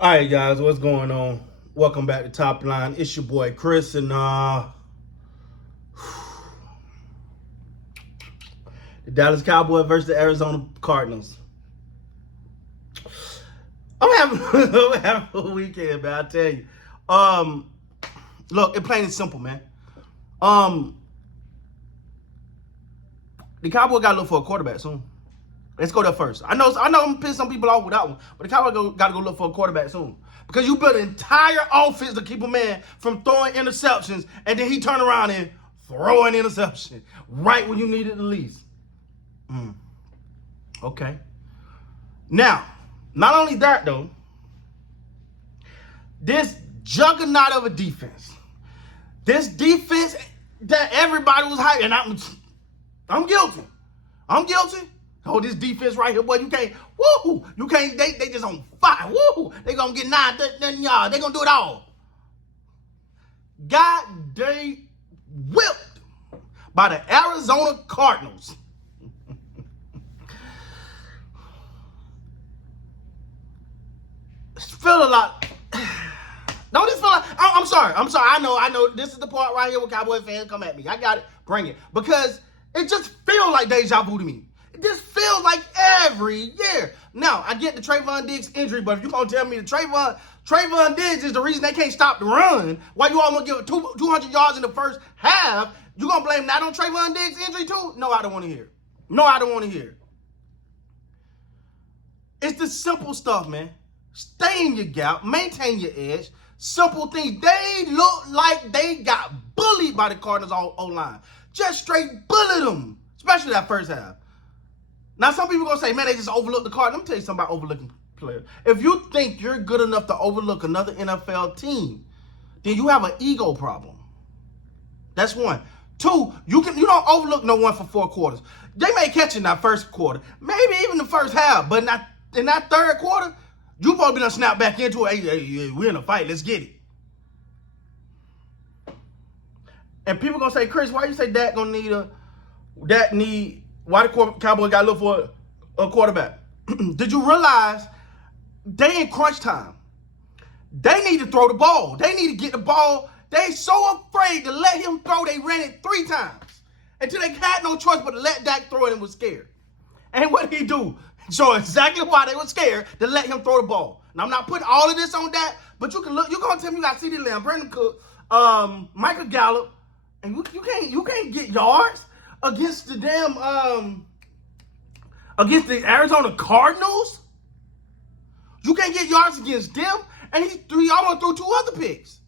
All right, guys, what's going on? Welcome back to Top Line. It's your boy Chris, and the Dallas Cowboys versus the Arizona Cardinals. I'm having a weekend, man. I tell you. Look, it's plain and simple, man. The Cowboys got to look for a quarterback soon. Let's go there first. I know I'm gonna piss some people off with that one, but the Cowboys got to go look for a quarterback soon because you built an entire offense to keep a man from throwing interceptions, and then he turn around and throw an interception right when you need it the least. Okay. Now, not only that though, this juggernaut of a defense, this defense that everybody was hyping, and I'm guilty. I'm guilty. Oh, this defense right here, boy, you can't, they just on fire, they gonna get 9 yards, they gonna do it all. God, they whipped by the Arizona Cardinals. Feel a lot. Don't this feel like, I'm sorry, I know, this is the part right here where Cowboy fans come at me. I got it, bring it, because it just feels like deja vu to me. This feels like every year. Now, I get the Trayvon Diggs injury, but if you're going to tell me that Trayvon Diggs is the reason they can't stop the run, why you almost give 200 yards in the first half, you going to blame that on Trayvon Diggs' injury too? No, I don't want to hear. No, I don't want to hear. It's the simple stuff, man. Stay in your gap, maintain your edge, simple things. They look like they got bullied by the Cardinals O-line. Just straight bullied them, especially that first half. Now, some people are going to say, man, they just overlooked the Cardinals. Let me tell you something about overlooking players. If you think you're good enough to overlook another NFL team, then you have an ego problem. That's one. Two, you don't overlook no one for 4 quarters. They may catch in that first quarter, maybe even the first half, but in that third quarter, you probably done snap back into it. Hey, we're in a fight. Let's get it. And people going to say, Chris, why you say why the Cowboys got to look for a quarterback? Did you realize they in crunch time? They need to throw the ball. They need to get the ball. They so afraid to let him throw, they ran it 3 times. Until they had no choice but to let Dak throw it and was scared. And what did he do? Show exactly why they were scared to let him throw the ball. Now, I'm not putting all of this on Dak, but you can look. You're going to tell me you got CeeDee Lamb, Brandon Cook, Michael Gallup, and you can't get yards against the against the Arizona Cardinals. You can't get yards against them, and he almost threw 2 other picks.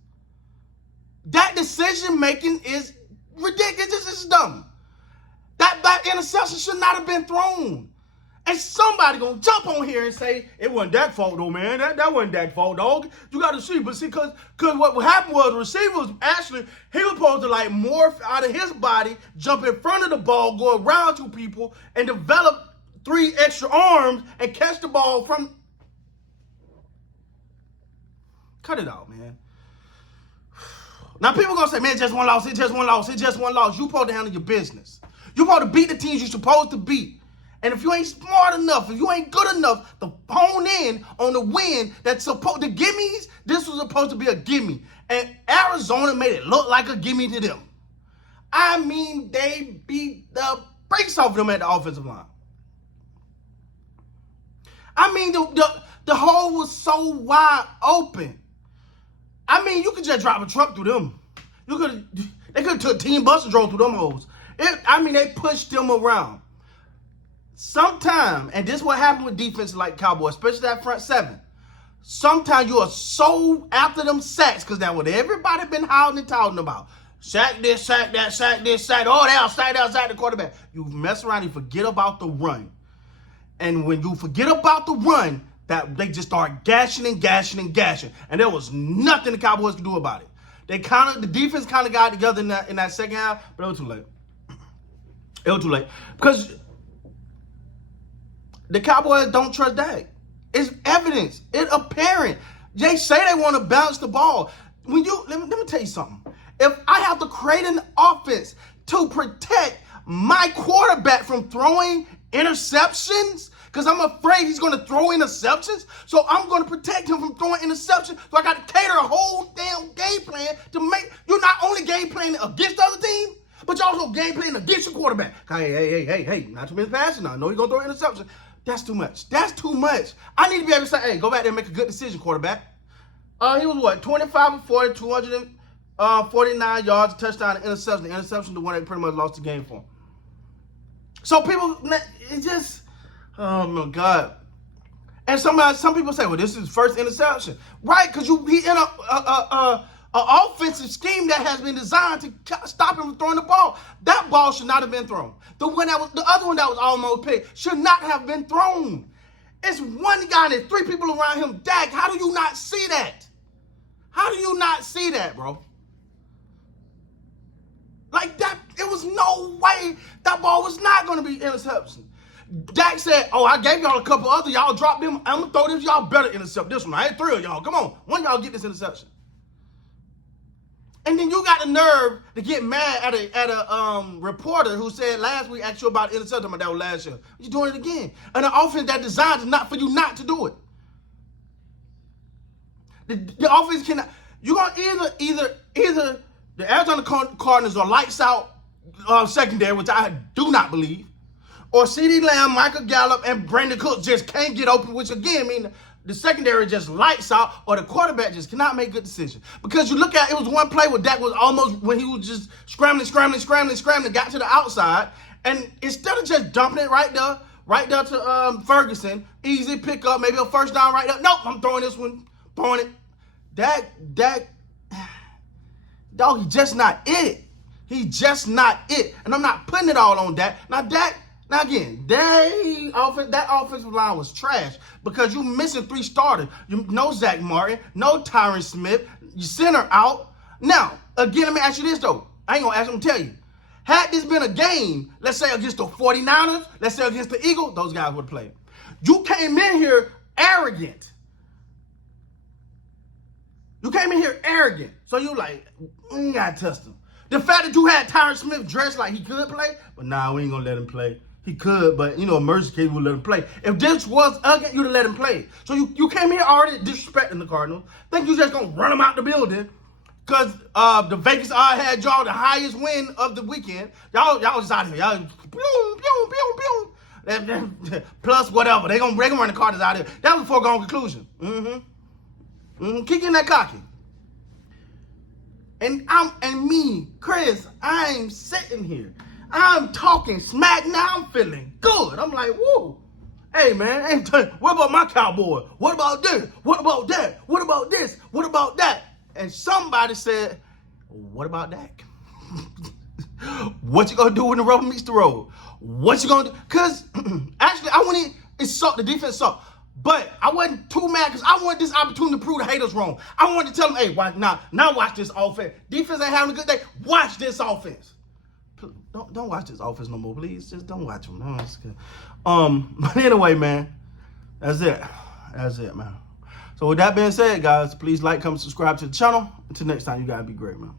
That decision making is ridiculous. This is dumb. That interception should not have been thrown. And somebody gonna jump on here and say it wasn't Dak's fault though, man. That wasn't Dak's fault, dog. You got to see, but see, cause what happened was the receiver was actually he was supposed to like morph out of his body, jump in front of the ball, go around 2 people, and develop 3 extra arms and catch the ball from. Cut it out, man. Now people gonna say, man, just one loss. It's just one loss. It's just one loss. You supposed to handle your business. You supposed to beat the teams you're supposed to beat. And if you ain't smart enough, if you ain't good enough to hone in on the win that's supposed to gimmies, this was supposed to be a gimme. And Arizona made it look like a gimme to them. I mean, they beat the brakes off them at the offensive line. I mean, the hole was so wide open. I mean, you could just drive a truck through them. They could have took team bus and drove through them holes. They pushed them around. Sometimes, and this is what happened with defenses like Cowboys, especially that front 7. Sometimes you are so after them sacks, because that's what everybody been howling and talking about. Sack this, sack that, sack this, sack. Oh, sack the quarterback. You mess around and forget about the run. And when you forget about the run, that they just start gashing. And there was nothing the Cowboys could do about it. The defense kind of got together in that second half, but it was too late. It was too late. Because the Cowboys don't trust Dak. It's evidence. It's apparent. They say they want to bounce the ball. Let me tell you something. If I have to create an offense to protect my quarterback from throwing interceptions, Because I'm afraid he's going to throw interceptions. So I'm going to protect him from throwing interceptions. So I got to cater a whole damn game plan to make, you're not only game planning against the other team, but you're also game planning against your quarterback. Hey, not too many passes now. I know he's going to throw interceptions. That's too much. That's too much. I need to be able to say, hey, go back there and make a good decision, quarterback. He was what, 25 of 40, 249 yards, a touchdown, and interception. The interception, the one that pretty much lost the game for him. So people, it's just, oh my God. And some people say, well, this is his first interception. Right, because he in a offensive scheme that has been designed to stop him from throwing the ball. That ball should not have been thrown. The other one that was almost picked should not have been thrown. It's one guy and there's three people around him. Dak, how do you not see that? How do you not see that, bro? Like that, it was no way that ball was not going to be interception. Dak said, oh, I gave y'all a couple other, y'all dropped them. I'm going to throw this, y'all better intercept this one. I had three of y'all. Come on. One of y'all get this interception. And then you got the nerve to get mad at a reporter who said last week asked you about interception, but that was last year. You're doing it again. And an offense that designed is not for you not to do it. The offense cannot. You're gonna either the Arizona Cardinals are lights out secondary, which I do not believe, or CeeDee Lamb, Michael Gallup, and Brandon Cooks just can't get open, which again means the secondary just lights out, or the quarterback just cannot make good decisions. Because you look at it was one play where Dak was almost when he was just scrambling, got to the outside, and instead of just dumping it right there to Ferguson, easy pick up, maybe a first down right there. Nope, I'm throwing this one, throwing it. Dak, dog, he just not it. He just not it. And I'm not putting it all on Dak. Now again, that offensive line was trash because you missing three starters. No Zach Martin, no Tyron Smith, you center out. Now, again, let me ask you this though. I ain't gonna ask him to tell you. Had this been a game, let's say against the 49ers, let's say against the Eagles, those guys would have played. You came in here arrogant. So you like, you gotta test him. The fact that you had Tyron Smith dressed like he could play, but nah, we ain't gonna let him play. He could, but emergency case, we'll let him play. If this was again, you'd have let him play. So you came here already disrespecting the Cardinals. Think you just gonna run them out the building because the Vegas odds had y'all the highest win of the weekend. Y'all just out here. Y'all plus whatever. They gonna run the Cardinals out here. That was a foregone conclusion. Keep getting that cocky. And Chris, I'm sitting here. I'm talking smack now. I'm feeling good. I'm like, woo. Hey, man, what about my Cowboy? What about this? What about that? What about this? What about that? And somebody said, what about Dak? What you gonna do when the rubber meets the road? What you gonna do? Because actually, it sucked. The defense sucked. But I wasn't too mad because I wanted this opportunity to prove the haters wrong. I wanted to tell them, hey, now watch this offense. Defense ain't having a good day. Watch this offense. Don't watch this offense no more, please. Just don't watch them. No, it's good. But anyway, man, that's it. That's it, man. So with that being said, guys, please like, comment, subscribe to the channel. Until next time, you gotta be great, man.